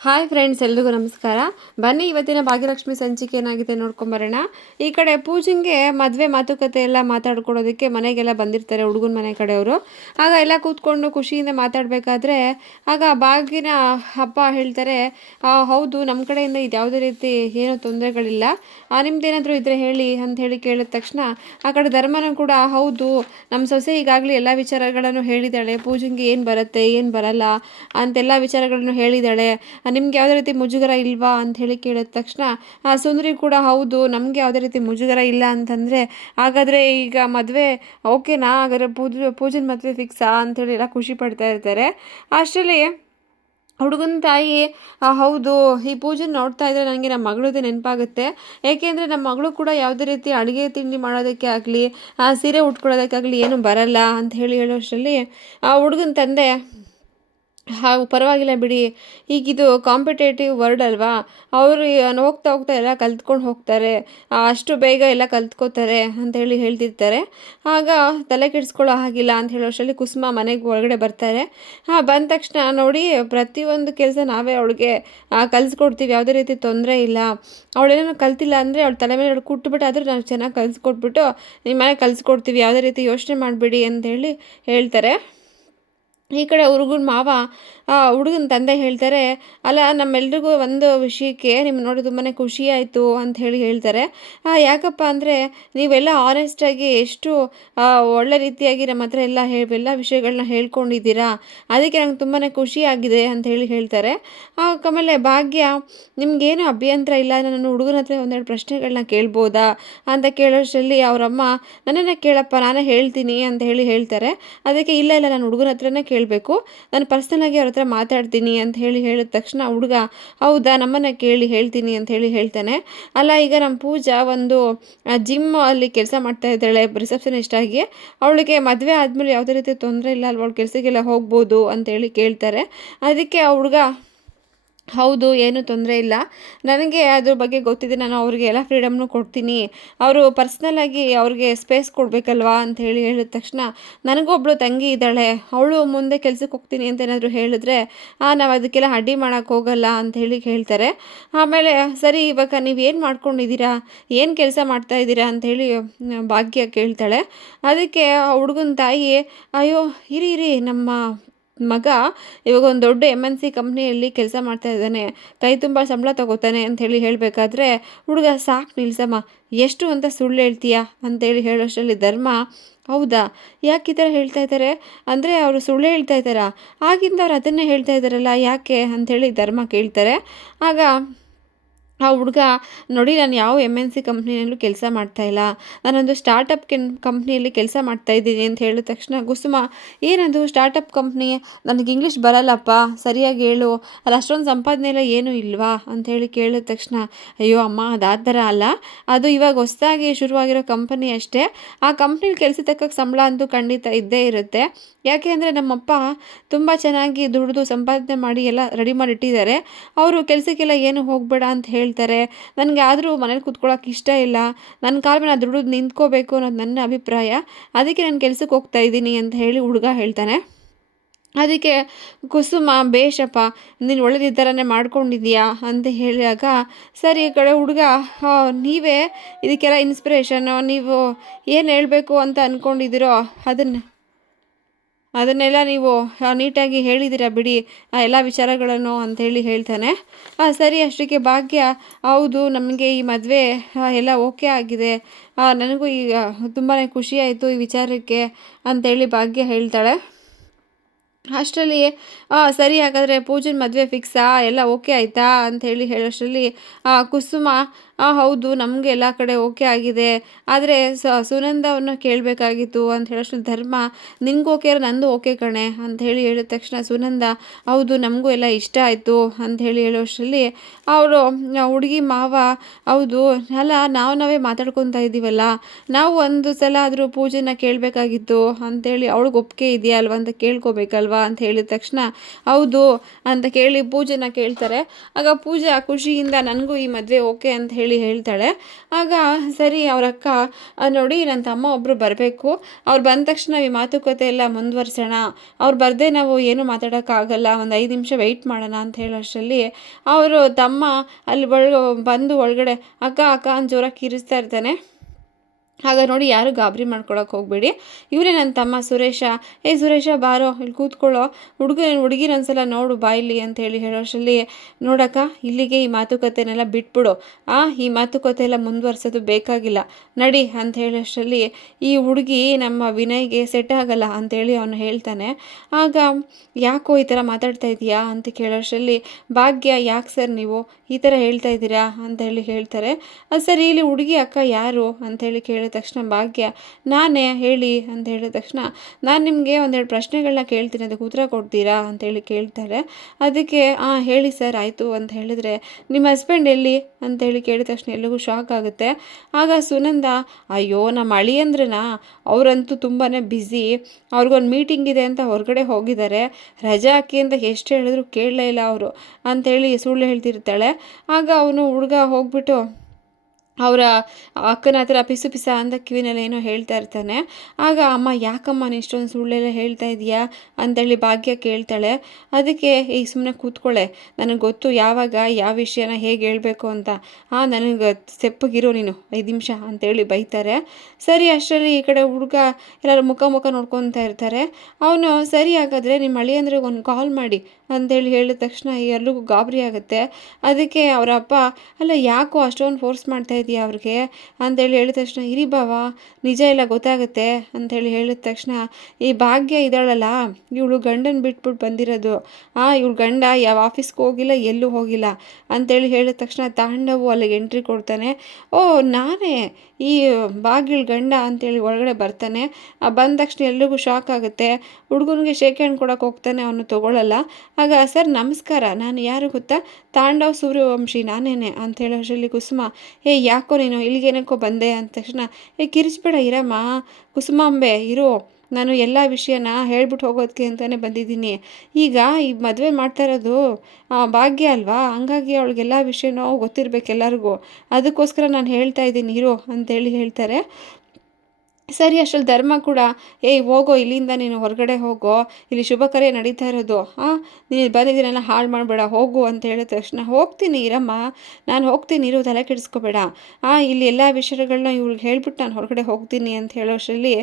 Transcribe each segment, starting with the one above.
Hi friends ಎಲ್ರಿಗೂ ನಮಸ್ಕಾರ. ಬನ್ನಿ ಇವತ್ತಿನ ಭಾಗ್ಯಲಕ್ಷ್ಮಿ ಸಂಚಿಕೆ ಏನಾಗಿದೆ ನೋಡ್ಕೊಂಬರೋಣ ಈ ಕಡೆ ಪೂಜೆಗೆ ಮದುವೆ ಮಾತುಕತೆ ಎಲ್ಲ ಮಾತಾಡ್ಕೊಡೋದಕ್ಕೆ ಮನೆಗೆಲ್ಲ ಬಂದಿರ್ತಾರೆ ಹುಡುಗನ ಮನೆ ಕಡೆಯವರು. ಆಗ ಎಲ್ಲ ಕೂತ್ಕೊಂಡು ಖುಷಿಯಿಂದ ಮಾತಾಡಬೇಕಾದ್ರೆ ಆಗ ಭಾಗ್ಯನ ಅಪ್ಪ ಹೇಳ್ತಾರೆ "ಆ, ಹೌದು ನಮ್ಮ ಕಡೆಯಿಂದ ಇದು ಯಾವುದೇ ರೀತಿ ಏನೂ ತೊಂದರೆಗಳಿಲ್ಲ. ನಿಮ್ದೇನಾದರೂ ಇದ್ರೆ ಹೇಳಿ ಅಂತ ಹೇಳಿ ಕೇಳಿದ ತಕ್ಷಣ ಆ ಕಡೆ ಧರ್ಮನ ಕೂಡ ಹೌದು ನಮ್ಮ ಸೊಸೆ ಈಗಾಗಲೇ ಎಲ್ಲ ವಿಚಾರಗಳನ್ನು ಹೇಳಿದ್ದಾಳೆ. ಪೂಜೆಗೆ ಏನು ಬರುತ್ತೆ ಏನು ಬರಲ್ಲ ಅಂತೆಲ್ಲ ವಿಚಾರಗಳನ್ನು ಹೇಳಿದ್ದಾಳೆ. ನಿಮ್ಗೆ ಯಾವುದೇ ರೀತಿ ಮುಜುಗರ ಇಲ್ವಾ ಅಂತ ಹೇಳಿ ಕೇಳಿದ ತಕ್ಷಣ, ಆ, ಸುಂದರಿ ಕೂಡ ಹೌದು, ನಮಗೆ ಯಾವುದೇ ರೀತಿ ಮುಜುಗರ ಇಲ್ಲ ಅಂತಂದರೆ, ಹಾಗಾದರೆ ಈಗ ಮದುವೆ ಓಕೆನಾ ಹಾಗಾದ್ರೆ ಪೂಜೆ ಪೂಜೆನ ಮದುವೆ ಫಿಕ್ಸಾ ಅಂಥೇಳಿ ಎಲ್ಲ ಖುಷಿ ಪಡ್ತಾ ಇರ್ತಾರೆ. ಅಷ್ಟರಲ್ಲಿ ಹುಡುಗನ ತಾಯಿ ಹೌದು, ಈ ಪೂಜೆ ನೋಡ್ತಾ ಇದ್ರೆ ನನಗೆ ನಮ್ಮ ಮಗಳದ್ದು ನೆನಪಾಗುತ್ತೆ. ಏಕೆಂದರೆ ನಮ್ಮ ಮಗಳು ಕೂಡ ಯಾವುದೇ ರೀತಿ ಅಡುಗೆ ತಿಂಡಿ ಮಾಡೋದಕ್ಕೆ ಆಗಲಿ ಸೀರೆ ಉಟ್ಕೊಳ್ಳೋದಕ್ಕಾಗಲಿ ಏನು ಬರಲ್ಲ ಅಂತ ಹೇಳಿ ಹೇಳೋಷ್ಟರಲ್ಲಿ, ಆ, ಹುಡುಗನ ತಂದೆ ಹಾವು ಪರವಾಗಿಲ್ಲ ಬಿಡಿ. ಈಗಿದು ಕಾಂಪಿಟೇಟಿವ್ ವರ್ಡ್ ಅಲ್ವಾ? ಅವರು ಹೋಗ್ತಾ ಹೋಗ್ತಾ ಎಲ್ಲ ಕಲ್ತ್ಕೊಂಡು ಹೋಗ್ತಾರೆ. ಅಷ್ಟು ಬೇಗ ಎಲ್ಲ ಕಲ್ತ್ಕೋತಾರೆ ಅಂತ ಹೇಳಿ ಹೇಳ್ತಿರ್ತಾರೆ. ಆಗ ತಲೆ ಕೆಡಿಸ್ಕೊಳ್ಳೋ ಹಾಗಿಲ್ಲ ಅಂತ ಹೇಳೋಷ್ಟರಲ್ಲಿ ಕುಸುಮ ಮನೆಗೆ ಒಳಗಡೆ ಬರ್ತಾರೆ. ಹಾಂ, ಬಂದ ತಕ್ಷಣ ನೋಡಿ ಪ್ರತಿಯೊಂದು ಕೆಲಸ ನಾವೇ ಅವಳಿಗೆ ಕಲಿಸ್ಕೊಡ್ತೀವಿ. ಯಾವುದೇ ರೀತಿ ತೊಂದರೆ ಇಲ್ಲ. ಅವಳೇನೋ ಕಲ್ತಿಲ್ಲ ಅಂದರೆ ಅವಳ ತಲೆ ಮೇಲೆ ಕುಟ್ಬಿಟ್ಟು ಆದರೂ ನಾವು ಚೆನ್ನಾಗಿ ಕಲಿಸ್ಕೊಟ್ಬಿಟ್ಟು ನಿಮ್ಮ ಮನೆಗೆ ಕಲಿಸ್ಕೊಡ್ತೀವಿ. ಯಾವುದೇ ರೀತಿ ಯೋಚನೆ ಮಾಡಬೇಡಿ ಅಂತ ಹೇಳಿ ಹೇಳ್ತಾರೆ. ಈ ಕಡೆ ಹುಡುಗನ ಮಾವ ಹುಡುಗನ ತಂದೆ ಹೇಳ್ತಾರೆ, ಅಲ್ಲ, ನಮ್ಮೆಲ್ರಿಗೂ ಒಂದು ವಿಷಯಕ್ಕೆ ನಿಮ್ಮ ನೋಡಿ ತುಂಬಾ ಖುಷಿ ಆಯಿತು ಅಂತ ಹೇಳಿ ಹೇಳ್ತಾರೆ. ಯಾಕಪ್ಪ ಅಂದರೆ ನೀವೆಲ್ಲ ಆನೆಸ್ಟಾಗಿ ಎಷ್ಟು ಒಳ್ಳೆ ರೀತಿಯಾಗಿ ನಮ್ಮ ಹತ್ರ ಎಲ್ಲ ಎಲ್ಲ ವಿಷಯಗಳನ್ನ ಹೇಳ್ಕೊಂಡಿದ್ದೀರಾ, ಅದಕ್ಕೆ ನಂಗೆ ತುಂಬಾ ಖುಷಿ ಆಗಿದೆ ಅಂತ ಹೇಳಿ ಹೇಳ್ತಾರೆ. ಆಮೇಲೆ ಭಾಗ್ಯ, ನಿಮಗೇನು ಅಭ್ಯಂತರ ಇಲ್ಲ? ನಾನು ಹುಡುಗನ ಹತ್ರ ಒಂದೆರಡು ಪ್ರಶ್ನೆಗಳನ್ನ ಕೇಳ್ಬೋದಾ? ಅಂತ ಕೇಳೋಷ್ಟರಲ್ಲಿ ಅವರಮ್ಮ, ನನ್ನನ್ನು ಕೇಳಪ್ಪ, ನಾನೇ ಹೇಳ್ತೀನಿ ಅಂತ ಹೇಳಿ ಹೇಳ್ತಾರೆ. ಅದಕ್ಕೆ, ಇಲ್ಲ ಇಲ್ಲ, ನಾನು ಹುಡುಗನ ಹತ್ರನೇ ಕೇಳಬೇಕು. ನಾನು ಪರ್ಸ್ನಲಾಗಿ ಅವ್ರ ಹತ್ರ ಮಾತಾಡ್ತೀನಿ ಅಂತ ಹೇಳಿ ಹೇಳಿದ ತಕ್ಷಣ ಹುಡುಗ, ಹೌದಾ, ನಮ್ಮನ್ನು ಕೇಳಿ ಹೇಳ್ತೀನಿ ಅಂತ ಹೇಳಿ ಹೇಳ್ತಾನೆ. ಅಲ್ಲ, ಈಗ ನಮ್ಮ ಪೂಜಾ ಒಂದು ಜಿಮ್ ಅಲ್ಲಿ ಕೆಲಸ ಮಾಡ್ತಾ ಇದ್ದಾಳೆ ರಿಸೆಪ್ಷನಿಸ್ಟ್ ಆಗಿ. ಅವಳಿಗೆ ಮದುವೆ ಆದಮೇಲೆ ಯಾವುದೇ ರೀತಿ ತೊಂದರೆ ಇಲ್ಲ ಅಲ್ವಾ? ಅವಳು ಕೆಲಸಕ್ಕೆಲ್ಲ ಹೋಗ್ಬೋದು ಅಂತ ಹೇಳಿ ಕೇಳ್ತಾರೆ. ಅದಕ್ಕೆ ಆ ಹುಡುಗ ಹೌದು, ಏನೂ ತೊಂದರೆ ಇಲ್ಲ. ನನಗೆ ಅದ್ರ ಬಗ್ಗೆ ಗೊತ್ತಿದೆ. ನಾನು ಅವ್ರಿಗೆ ಎಲ್ಲ ಫ್ರೀಡಮ್ನು ಕೊಡ್ತೀನಿ. ಅವರು ಪರ್ಸ್ನಲಾಗಿ ಅವ್ರಿಗೆ ಸ್ಪೇಸ್ ಕೊಡಬೇಕಲ್ವಾ ಅಂತ ಹೇಳಿ ಹೇಳಿದ ತಕ್ಷಣ ನನಗೊಬ್ಳು ತಂಗಿ ಇದ್ದಾಳೆ. ಅವಳು ಮುಂದೆ ಕೆಲ್ಸಕ್ಕೆ ಹೋಗ್ತೀನಿ ಅಂತ ಏನಾದರೂ ಹೇಳಿದ್ರೆ ನಾವು ಅದಕ್ಕೆಲ್ಲ ಅಡ್ಡಿ ಮಾಡೋಕ್ಕೆ ಹೋಗಲ್ಲ ಅಂತ ಹೇಳಿ ಹೇಳ್ತಾರೆ. ಆಮೇಲೆ, ಸರಿ, ಇವಾಗ ನೀವು ಏನು ಮಾಡ್ಕೊಂಡಿದ್ದೀರಾ? ಏನು ಕೆಲಸ ಮಾಡ್ತಾ ಇದ್ದೀರಾ? ಅಂತ ಹೇಳಿ ಭಾಗ್ಯ ಕೇಳ್ತಾಳೆ. ಅದಕ್ಕೆ ಹುಡುಗನ ತಾಯಿ, ಅಯ್ಯೋ, ಇರಿ ಇರಿ, ನಮ್ಮ ಮಗ ಇವಾಗ ಒಂದು ದೊಡ್ಡ ಎಂ ಎನ್ ಸಿ ಕಂಪ್ನಿಯಲ್ಲಿ ಕೆಲಸ ಮಾಡ್ತಾ ಇದ್ದಾನೆ. ಕೈ ತುಂಬ ಸಂಬಳ ತಗೋತಾನೆ ಅಂಥೇಳಿ ಹೇಳಿ ಹೇಳಬೇಕಾದ್ರೆ, ಹುಡುಗ ಸಾಕು ನಿಲ್ಸಮ್ಮ, ಎಷ್ಟು ಅಂತ ಸುಳ್ಳು ಹೇಳ್ತೀಯಾ? ಅಂತೇಳಿ ಹೇಳೋಷ್ಟರಲ್ಲಿ ಧರ್ಮ, ಹೌದಾ? ಯಾಕೆ ಈ ಥರ ಹೇಳ್ತಾ ಇದ್ದಾರೆ ಅಂದರೆ ಅವರು ಸುಳ್ಳು ಹೇಳ್ತಾ ಇದ್ದಾರಾ? ಆಗಿಂದ ಅವ್ರು ಅದನ್ನೇ ಹೇಳ್ತಾ ಇದ್ದಾರಲ್ಲ, ಯಾಕೆ? ಅಂಥೇಳಿ ಧರ್ಮ ಕೇಳ್ತಾರೆ. ಆಗ ಆ ಹುಡುಗ, ನೋಡಿ, ನಾನು ಯಾವ ಎಂ ಎನ್ ಸಿ ಕಂಪ್ನಿಯಲ್ಲೂ ಕೆಲಸ ಮಾಡ್ತಾ ಇಲ್ಲ. ನಾನೊಂದು ಸ್ಟಾರ್ಟಪ್ ಕೆನ್, ಕಂಪ್ನಿಯಲ್ಲಿ ಕೆಲಸ ಮಾಡ್ತಾ ಇದ್ದೀನಿ ಅಂತ ಹೇಳಿದ ತಕ್ಷಣ ಕುಸುಮ ಏನದು ಸ್ಟಾರ್ಟಪ್ ಕಂಪ್ನಿ? ನನಗೆ ಇಂಗ್ಲೀಷ್ ಬರಲ್ಲಪ್ಪ. ಸರಿಯಾಗಿ ಹೇಳು. ಅಲ್ಲಿ, ಅಷ್ಟೊಂದು ಸಂಪಾದನೆ ಎಲ್ಲ ಏನೂ ಇಲ್ವಾ? ಅಂಥೇಳಿ ಹೇಳಿ ಕೇಳಿದ ತಕ್ಷಣ, ಅಯ್ಯೋ, ಅಮ್ಮ ಅದು ಆ ಥರ ಅಲ್ಲ. ಅದು ಇವಾಗ ಹೊಸದಾಗಿ ಶುರುವಾಗಿರೋ ಕಂಪನಿ ಅಷ್ಟೇ. ಆ ಕಂಪ್ನಿಲಿ ಕೆಲಸ ತಕ್ಕಕ್ಕೆ ಸಂಬಳ ಅಂತೂ ಖಂಡಿತ ಇದ್ದೇ ಇರುತ್ತೆ. ಯಾಕೆ ಅಂದರೆ ನಮ್ಮಪ್ಪ ತುಂಬ ಚೆನ್ನಾಗಿ ದುಡಿದು ಸಂಪಾದನೆ ಮಾಡಿ ಎಲ್ಲ ರೆಡಿ ಮಾಡಿಟ್ಟಿದ್ದಾರೆ. ಅವರು ಕೆಲಸಕ್ಕೆಲ್ಲ ಏನು ಹೋಗಬೇಡ ಅಂತ ಹೇಳ್ತಾರೆ ನನಗೆ ಆದರೂ ಮನೇಲಿ ಕೂತ್ಕೊಳ್ಳೋಕೆ ಇಷ್ಟ ಇಲ್ಲ. ನನ್ನ ಕಾಲ ಮೇಲೆ ದುಡಿದು ನಿಂತ್ಕೋಬೇಕು ಅನ್ನೋದು ನನ್ನ ಅಭಿಪ್ರಾಯ. ಅದಕ್ಕೆ ನಾನು ಕೆಲಸಕ್ಕೆ ಹೋಗ್ತಾ ಇದ್ದೀನಿ ಅಂತ ಹೇಳಿ ಹುಡುಗ ಹೇಳ್ತಾನೆ. ಅದಕ್ಕೆ, ಕುಸುಮ, ಬೇಷಪ್ಪ, ನೀನು ಒಳ್ಳೆ ನಿರ್ಧಾರನೇ ಮಾಡ್ಕೊಂಡಿದ್ದೀಯಾ ಅಂತ ಹೇಳಿದಾಗ, ಸರಿ ಈ ಕಡೆ ಹುಡುಗ ನೀವೇ ಇದಕ್ಕೆಲ್ಲ ಇನ್ಸ್ಪಿರೇಷನ್ನು ನೀವು ಏನು ಹೇಳಬೇಕು ಅಂತ ಅಂದ್ಕೊಂಡಿದ್ದೀರೋ ಅದನ್ನು ಅದನ್ನೆಲ್ಲ ನೀವು ನೀಟಾಗಿ ಹೇಳಿದ್ದೀರಾ ಬಿಡಿ, ಆ, ಎಲ್ಲ ವಿಚಾರಗಳನ್ನು ಅಂಥೇಳಿ ಹೇಳ್ತಾನೆ. ಹಾಂ ಸರಿ, ಅಷ್ಟಕ್ಕೆ ಭಾಗ್ಯ, ಹೌದು, ನಮಗೆ ಈ ಮದುವೆ ಎಲ್ಲ ಓಕೆ ಆಗಿದೆ. ನನಗೂ ಈಗ ತುಂಬಾ ಖುಷಿ ಆಯಿತು ಈ ವಿಚಾರಕ್ಕೆ ಅಂಥೇಳಿ ಭಾಗ್ಯ ಹೇಳ್ತಾಳೆ. ಅಷ್ಟರಲ್ಲಿ ಸರಿ, ಹಾಗಾದರೆ ಪೂಜನ್ ಮದುವೆ ಫಿಕ್ಸಾ ಎಲ್ಲ ಓಕೆ ಆಯಿತಾ ಅಂತ ಹೇಳಿ ಹೇಳೋಷ್ಟರಲ್ಲಿ ಕುಸುಮ ಹೌದು, ನಮಗೆ ಎಲ್ಲ ಕಡೆ ಓಕೆ ಆಗಿದೆ. ಆದರೆ ಸ, ಸುನಂದವನ್ನು ಕೇಳಬೇಕಾಗಿತ್ತು ಅಂತ ಹೇಳೋಷ್ಟು ಧರ್ಮ ನಿನಗೆ ಓಕೆ ನಂದು ಓಕೆ ಕಣೆ ಅಂತ ಹೇಳಿ ಹೇಳಿದ ತಕ್ಷಣ ಸುನಂದ, ಹೌದು, ನಮಗೂ ಎಲ್ಲ ಇಷ್ಟ ಆಯಿತು ಅಂತ ಹೇಳಿ ಹೇಳೋಷ್ಟರಲ್ಲಿ ಅವರು ಹುಡುಗಿ ಮಾವ, ಹೌದು, ಅಲ್ಲ, ನಾವು ನಾವೇ ಮಾತಾಡ್ಕೊತಾ ಇದ್ದೀವಲ್ಲ ನಾವು ಒಂದು ಸಲ ಆದರೂ ಪೂಜೆನ ಕೇಳಬೇಕಾಗಿತ್ತು ಅಂತೇಳಿ ಅವಳಿಗೆ ಒಪ್ಪಿಗೆ ಇದೆಯಾ ಅಲ್ವಾ ಅಂತ ಕೇಳ್ಕೊಬೇಕಲ್ವಾ ಅಂತ ಹೇಳಿದ ತಕ್ಷಣ, ಹೌದು ಅಂತ ಕೇಳಿ ಪೂಜೆನ ಕೇಳ್ತಾರೆ. ಆಗ ಪೂಜಾ ಖುಷಿಯಿಂದ ನನಗೂ ಈ ಮದುವೆ ಓಕೆ ಅಂತ ಹೇಳಿ ಅಂತೇಳಿ ಹೇಳ್ತಾಳೆ, ಆಗ ಸರಿ ಅವ್ರ ಅಕ್ಕ ನೋಡಿ ನನ್ನ ತಮ್ಮ ಒಬ್ಬರು ಬರಬೇಕು. ಅವ್ರು ಬಂದ ತಕ್ಷಣ ಈ ಮಾತುಕತೆ ಎಲ್ಲ ಮುಂದುವರ್ಸೋಣ. ಅವ್ರು ಬರದೆ ನಾವು ಏನು ಮಾತಾಡೋಕ್ಕಾಗಲ್ಲ, ಒಂದು ಐದು ನಿಮಿಷ ವೆಯ್ಟ್ ಮಾಡೋಣ ಅಂತ ಹೇಳೋಷ್ಟರಲ್ಲಿ ಅವರು ತಮ್ಮ ಅಲ್ಲಿ ಬಳ ಬಂದು ಒಳಗಡೆ, ಅಕ್ಕ ಅಕ್ಕ, ಅಂತ ಜೋರಾಗಿ ಕಿರಿಸ್ತಾ ಇರ್ತಾನೆ. ಆಗ ನೋಡಿ, ಯಾರು ಗಾಬರಿ ಮಾಡ್ಕೊಳಕ್ಕೆ ಹೋಗಬೇಡಿ. ಇವರೇ ನನ್ನ ತಮ್ಮ ಸುರೇಶ. ಏ ಸುರೇಶ, ಬಾರೋ, ಇಲ್ಲಿ ಕೂತ್ಕೊಳ್ಳೋ. ಹುಡುಗ, ಹುಡುಗಿರ ಒಂದ್ಸಲ ನೋಡು ಬಾಯಿಲಿ ಅಂತ ಹೇಳಿ ಹೇಳೋಷ್ಟರಲ್ಲಿ, ನೋಡಕ್ಕ, ಇಲ್ಲಿಗೆ ಈ ಮಾತುಕತೆನೆಲ್ಲ ಬಿಟ್ಬಿಡು. ಆ, ಈ ಮಾತುಕತೆ ಎಲ್ಲ ಮುಂದುವರ್ಸೋದು ಬೇಕಾಗಿಲ್ಲ. ನಡಿ ಅಂತ ಹೇಳೋಷ್ಟರಲ್ಲಿ, ಈ ಹುಡುಗಿ ನಮ್ಮ ವಿನಯ್ಗೆ ಸೆಟ್ ಆಗಲ್ಲ ಅಂತೇಳಿ ಅವನು ಹೇಳ್ತಾನೆ. ಆಗ, ಯಾಕೋ ಈ ಥರ ಮಾತಾಡ್ತಾ ಇದೀಯಾ ಅಂತ ಕೇಳೋಷ್ಟರಲ್ಲಿ, ಭಾಗ್ಯ, ಯಾಕೆ ಸರ್ ನೀವು ಈ ಥರ ಹೇಳ್ತಾ ಇದ್ದೀರಾ ಅಂತ ಹೇಳಿ ಹೇಳ್ತಾರೆ. ಸರ್, ಇಲ್ಲಿ ಹುಡುಗಿ, ಅಕ್ಕ ಯಾರು ಅಂತ ಹೇಳಿ ಅಂತೇಳಿ ಕೇಳಿದ ತಕ್ಷಣ ಭಾಗ್ಯ, ನಾನೇ ಹೇಳಿ ಅಂತ ಹೇಳಿದ ತಕ್ಷಣ, ನಾನು ನಿಮಗೆ ಒಂದೆರಡು ಪ್ರಶ್ನೆಗಳನ್ನ ಕೇಳ್ತೀನಿ, ಅದಕ್ಕೆ ಉತ್ತರ ಕೊಡ್ತೀರಾ? ಅಂತೇಳಿ ಕೇಳ್ತಾರೆ. ಅದಕ್ಕೆ ಹಾಂ ಹೇಳಿ ಸರ್, ಆಯಿತು ಅಂತ ಹೇಳಿದ್ರೆ, ನಿಮ್ಮ ಹಸ್ಬೆಂಡ್ ಎಲ್ಲಿ? ಅಂತೇಳಿ ಕೇಳಿದ ತಕ್ಷಣ ಎಲ್ಲಿಗೂ ಶಾಕ್ ಆಗುತ್ತೆ. ಆಗ ಸುನಂದ, ಅಯ್ಯೋ, ನಮ್ಮ ಅಳಿ ಅಳಿಯಂದ್ರನಾ? ಅವರಂತೂ ತುಂಬಾ ಬ್ಯುಸಿ ಅವ್ರಿಗೊಂದು ಮೀಟಿಂಗ್ ಇದೆ ಅಂತ ಹೊರಗಡೆ ಹೋಗಿದ್ದಾರೆ. ರಜಾ ಹಾಕಿ ಅಂತ ಎಷ್ಟು ಹೇಳಿದ್ರು ಕೇಳಲೇ ಇಲ್ಲ ಅವರು ಅಂತೇಳಿ ಸುಳ್ಳು ಹೇಳ್ತಿರ್ತಾಳೆ. ಆಗ ಅವನು ಹುಡುಗ ಹೋಗ್ಬಿಟ್ಟು ಅವರ ಅಕ್ಕನ ಹತ್ರ ಪಿಸು ಪಿಸ ಅಂದ ಕಿವಿನಲ್ಲಿ ಏನೋ ಹೇಳ್ತಾ ಇರ್ತಾನೆ. ಆಗ ಅಮ್ಮ, ಯಾಕಮ್ಮ ನೀನು ಇಷ್ಟೊಂದು ಸುಳ್ಳೆಲ್ಲ ಹೇಳ್ತಾ ಇದೀಯಾ? ಅಂತೇಳಿ ಭಾಗ್ಯ ಕೇಳ್ತಾಳೆ. ಅದಕ್ಕೆ ಈ ಸುಮ್ಮನೆ ಕೂತ್ಕೊಳ್ಳೆ ನನಗೆ ಗೊತ್ತು ಯಾವಾಗ, ಯಾವ ವಿಷಯನ ಹೇಗೆ ಹೇಳಬೇಕು ಅಂತ. ಹಾಂ ನನಗೆ ಸೆಪ್ಪಗಿರೋ ನೀನು. ಐದು ನಿಮಿಷ ಅಂತೇಳಿ ಬೈತಾರೆ. ಸರಿ, ಅಷ್ಟರಲ್ಲಿ ಈ ಕಡೆ ಹುಡುಗ ಎಲ್ಲರೂ ಮುಖ ಮುಖ ನೋಡ್ಕೊತಾ ಇರ್ತಾರೆ. ಅವನು, ಸರಿ ಹಾಗಾದರೆ ನಿಮ್ಮ ಅಳಿಯಂದ್ರಿಗೆ ಒಂದು ಕಾಲ್ ಮಾಡಿ ಅಂತೇಳಿ ಹೇಳಿದ ತಕ್ಷಣ ಎಲ್ಲರಿಗೂ ಗಾಬರಿ ಆಗುತ್ತೆ. ಅದಕ್ಕೆ ಅವರ ಅಪ್ಪ, ಅಲ್ಲ, ಯಾಕೋ ಅಷ್ಟೊಂದು ಫೋರ್ಸ್ ಮಾಡ್ತಾ ಇದೀಯ ಅವ್ರಿಗೆ? ಅಂತೇಳಿ ಹೇಳಿದ ತಕ್ಷಣ, ಇರಿ ಬಾವ, ನಿಜ ಎಲ್ಲ ಗೊತ್ತಾಗುತ್ತೆ ಅಂತೇಳಿ ಹೇಳಿದ ತಕ್ಷಣ, ಈ ಭಾಗ್ಯ ಇದ್ದಾಳಲ್ಲ ಇವಳು ಗಂಡನ ಬಿಟ್ಬಿಟ್ಟು ಬಂದಿರೋದು. ಆ, ಇವಳು ಗಂಡ ಯಾವ ಆಫೀಸ್ಗೆ ಹೋಗಿಲ್ಲ, ಎಲ್ಲೂ ಹೋಗಿಲ್ಲ ಅಂತೇಳಿ ಹೇಳಿದ ತಕ್ಷಣ ತಾಂಡವು ಅಲ್ಲಿಗೆ ಎಂಟ್ರಿ ಕೊಡ್ತಾನೆ. ಓ, ನಾನೇ ಈ ಬಾಗಿಲ್ ಗಂಡ ಅಂತೇಳಿ ಒಳಗಡೆ ಬರ್ತಾನೆ. ಬಂದ ತಕ್ಷಣ ಎಲ್ರಿಗೂ ಶಾಕ್ ಆಗುತ್ತೆ. ಹುಡುಗನಿಗೆ ಶೇಕ್ ಹ್ಯಾಂಡ್ ಕೊಡೋಕೆ ಹೋಗ್ತಾನೆ, ಅವನು ತಗೊಳ್ಳಲ್ಲ ಆಗ, ಸರ್, ನಮಸ್ಕಾರ, ನಾನು ಯಾರು ಗೊತ್ತಾ? ತಾಂಡವ್ ಸೂರ್ಯವಂಶಿ, ನಾನೇನೆ ಅಂತ ಹೇಳೋ ಅಷ್ಟರಲ್ಲಿ ಕುಸುಮ, ಏ ಯಾಕೋ ನೀನು ಇಲ್ಲಿಗೇನಕ್ಕೋ ಬಂದೆ ಅಂದ ತಕ್ಷಣ, ಏ ಕಿರಿಸ್ಬೇಡ ಇರಮ್ಮ, ಕುಸುಮಾಂಬೆ, ಇರು. ನಾನು ಎಲ್ಲ ವಿಷಯನ ಹೇಳ್ಬಿಟ್ಟು ಹೋಗೋದಕ್ಕೆ ಅಂತಲೇ ಬಂದಿದ್ದೀನಿ. ಈಗ ಈ ಮದುವೆ ಮಾಡ್ತಾ ಇರೋದು ಭಾಗ್ಯ ಅಲ್ವಾ? ಹಂಗಾಗಿ ಅವಳಿಗೆಲ್ಲ ವಿಷಯನೂ ಗೊತ್ತಿರಬೇಕು ಎಲ್ಲರಿಗೂ. ಅದಕ್ಕೋಸ್ಕರ ನಾನು ಹೇಳ್ತಾ ಇದ್ದೀನಿ, ಇರು, ಅಂತೇಳಿ ಹೇಳ್ತಾರೆ. ಸರಿ, ಅಷ್ಟರಲ್ಲಿ ಧರ್ಮ ಕೂಡ, ಏಯ್, ಹೋಗೋ, ಇಲ್ಲಿಂದ ನೀನು ಹೊರಗಡೆ ಹೋಗೋ, ಇಲ್ಲಿ ಶುಭ ಕರೆ ನಡೀತಾ ಇರೋದು ಹಾಂ ನೀನು ಬಂದಿದ್ದೀನಲ್ಲ, ಹಾಳು ಮಾಡಬೇಡ, ಹೋಗು, ಅಂತ ಹೇಳಿದ ತಕ್ಷಣ, ಹೋಗ್ತೀನಿ ಇರಮ್ಮ, ನಾನು ಹೋಗ್ತೀನಿ ಇರೋ, ತಲೆ ಕೆಡಿಸ್ಕೋಬೇಡ, ಆ, ಇಲ್ಲಿ ಎಲ್ಲ ವಿಷಯಗಳನ್ನ ಇವ್ಳಿಗೆ ಹೇಳ್ಬಿಟ್ಟು ನಾನು ಹೊರಗಡೆ ಹೋಗ್ತೀನಿ, ಅಂತ ಹೇಳೋಷ್ಟರಲ್ಲಿ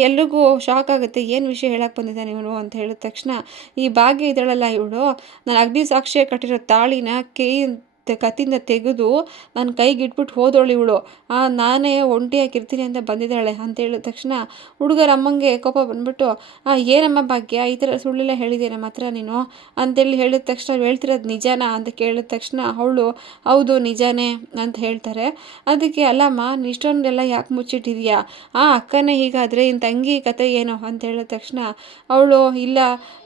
ಎಲ್ರಿಗೂ ಶಾಕ್ ಆಗುತ್ತೆ, ಏನು ವಿಷಯ ಹೇಳಕ್ಕೆ ಬಂದಿದ್ದಾನೆ ಇವನು? ಅಂತ ಹೇಳಿದ ತಕ್ಷಣ, ಈ ಭಾಗ್ಯ ಇದ್ದಾಳಲ್ಲ ಇವಳು, ನಾನು ಅಗ್ನಿ ಸಾಕ್ಷಿಯಾಗಿ ಕಟ್ಟಿರೋ ತಾಳಿನ ಕೇ ಕತ್ತಿಂದ ತೆಗೆದು ನನ್ನ ಕೈಗೆ ಇಟ್ಬಿಟ್ಟು ಹೋದವಳು ಇವಳು. ಆ, ನಾನೇ ಒಂಟಿಯಾಗಿರ್ತೀನಿ ಅಂತ ಬಂದಿದ್ದಾಳೆ ಅಂತ ಹೇಳಿದ ತಕ್ಷಣ ಹುಡುಗರ ಅಮ್ಮಂಗೆ ಕೋಪ ಬಂದ್ಬಿಟ್ಟು ಏನಮ್ಮ ಭಾಗ್ಯ, ಈ ಥರ ಸುಳ್ಳೆಲ್ಲ ಹೇಳಿದೆ ನಮ್ಮ ಹತ್ರ ನೀನು? ಅಂತೇಳಿ ಹೇಳಿದ ತಕ್ಷಣ ಹೇಳ್ತಿರೋದು ನಿಜಾನಾ ಅಂತ ಕೇಳಿದ ತಕ್ಷಣ ಅವಳು, ಹೌದು, ನಿಜಾನೇ ಅಂತ ಹೇಳ್ತಾರೆ. ಅದಕ್ಕೆ, ಅಲ್ಲಮ್ಮ ಇಷ್ಟೊಂದೆಲ್ಲ ಯಾಕೆ ಮುಚ್ಚಿಟ್ಟಿದೀಯಾ ಆ ಅಕ್ಕನೇ ಹೀಗಾದರೆ ಇನ್ನು ತಂಗಿ ಕತೆ ಏನು? ಅಂತ ಹೇಳಿದ ತಕ್ಷಣ ಅವಳು, ಇಲ್ಲ,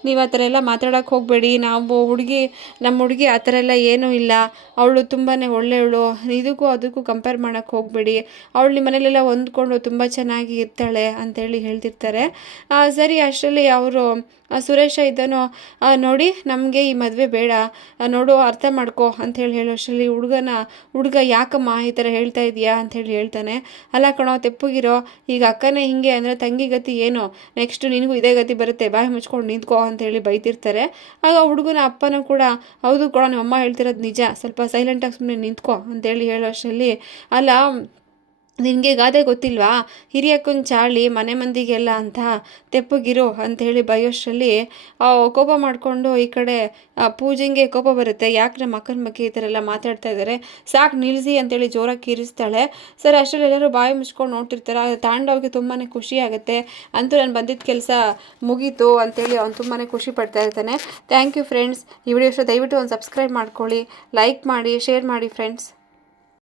ನೀವು ಆ ಥರ ಎಲ್ಲ ಮಾತಾಡೋಕೆ ಹೋಗಬೇಡಿ. ನಾವು ಹುಡುಗಿ, ನಮ್ಮ ಹುಡುಗಿ ಆ ಥರ ಎಲ್ಲ ಏನೂ ಇಲ್ಲ. ಅವಳು ತುಂಬಾ ಒಳ್ಳೆಯವಳು. ಇದಕ್ಕೂ ಅದಕ್ಕೂ ಕಂಪೇರ್ ಮಾಡೋಕ್ಕೆ ಹೋಗಬೇಡಿ. ಅವಳು ನಿಮ್ಮ ಮನೇಲೆಲ್ಲ ಹೊಂದ್ಕೊಂಡು ತುಂಬ ಚೆನ್ನಾಗಿ ಇರ್ತಾಳೆ ಅಂತೇಳಿ ಹೇಳ್ತಿರ್ತಾರೆ. ಸರಿ, ಅಷ್ಟರಲ್ಲಿ ಅವರು ಸುರೇಶ ಇದ್ದನೋ ನೋಡಿ, ನಮಗೆ ಈ ಮದುವೆ ಬೇಡ. ನೋಡು, ಅರ್ಥ ಮಾಡ್ಕೋ ಅಂಥೇಳಿ ಹೇಳೋ ಅಷ್ಟರಲ್ಲಿ ಹುಡುಗನ, ಹುಡುಗ ಯಾಕಮ್ಮ ಈ ಥರ ಹೇಳ್ತಾ ಇದೀಯಾ ಅಂಥೇಳಿ ಹೇಳ್ತಾನೆ. ಅಲ್ಲ ಕಣೋ, ತೆಪ್ಪಗಿರೋ, ಈಗ ಅಕ್ಕನೇ ಹಿಂಗೆ ಅಂದರೆ ತಂಗಿ ಗತಿ ಏನು? ನೆಕ್ಸ್ಟ್ ನಿನಗೂ ಇದೇ ಗತಿ ಬರುತ್ತೆ, ಬಾಯಿ ಮುಚ್ಕೊಂಡು ನಿಂತ್ಕೋ ಅಂಥೇಳಿ ಬೈತಿರ್ತಾರೆ. ಆಗ ಹುಡುಗನ ಅಪ್ಪನೂ ಕೂಡ, ಹೌದು ಕಣೋ ನಮ್ಮಮ್ಮ ಹೇಳ್ತಿರೋದು ನಿಜ. ಸ್ವಲ್ಪ ಸೈಲೆಂಟಾಗಿ ಸುಮ್ಮನೆ ನಿಂತ್ಕೋ ಅಂತೇಳಿ ಹೇಳೋ ಅಷ್ಟರಲ್ಲಿ, ಅಲ್ಲ ನಿನಗೆ ಗಾದೆ ಗೊತ್ತಿಲ್ವಾ? ಹಿರಿಯಕ್ಕನ ಚಾಳಿ ಮನೆ ಮಂದಿಗೆಲ್ಲ ಅಂತ ತೆಪ್ಪಗಿರು ಅಂಥೇಳಿ ಬೈಯೋಷ್ಟರಲ್ಲಿ ಕೋಪ ಮಾಡಿಕೊಂಡು ಈ ಕಡೆ ಪೂಜೆಗೆ ಕೋಪ ಬರುತ್ತೆ. ಯಾಕೆ ನಮ್ಮ ಅಕ್ಕನ ಬಗ್ಗೆ ಈ ಥರ ಎಲ್ಲ ಮಾತಾಡ್ತಾ ಇದ್ದಾರೆ ಸಾಕು ನಿಲ್ಲಿಸಿ ಅಂತೇಳಿ ಜೋರಾಗಿ ಕೀರಿಸ್ತಾಳೆ. ಸರ್, ಅಷ್ಟರಲ್ಲಿ ಎಲ್ಲರೂ ಬಾಯಿ ಮುಚ್ಕೊಂಡು ನೋಡ್ತಿರ್ತಾರೆ? ಅದು ತಾಂಡವ್ಗೆ ತುಂಬಾ ಖುಷಿ ಆಗುತ್ತೆ. ಅಂತೂ ನಾನು ಬಂದಿದ್ದ ಕೆಲಸ ಮುಗೀತು ಅಂತೇಳಿ ಅವ್ನು ತುಂಬಾ ಖುಷಿ ಪಡ್ತಾ ಇರ್ತಾನೆ. Thank you friends. ಈ ವಿಡಿಯೋ ದಯವಿಟ್ಟು ಒಂದು ಸಬ್ಸ್ಕ್ರೈಬ್ ಮಾಡ್ಕೊಳ್ಳಿ. ಲೈಕ್ ಮಾಡಿ, ಶೇರ್ ಮಾಡಿ ಫ್ರೆಂಡ್ಸ್.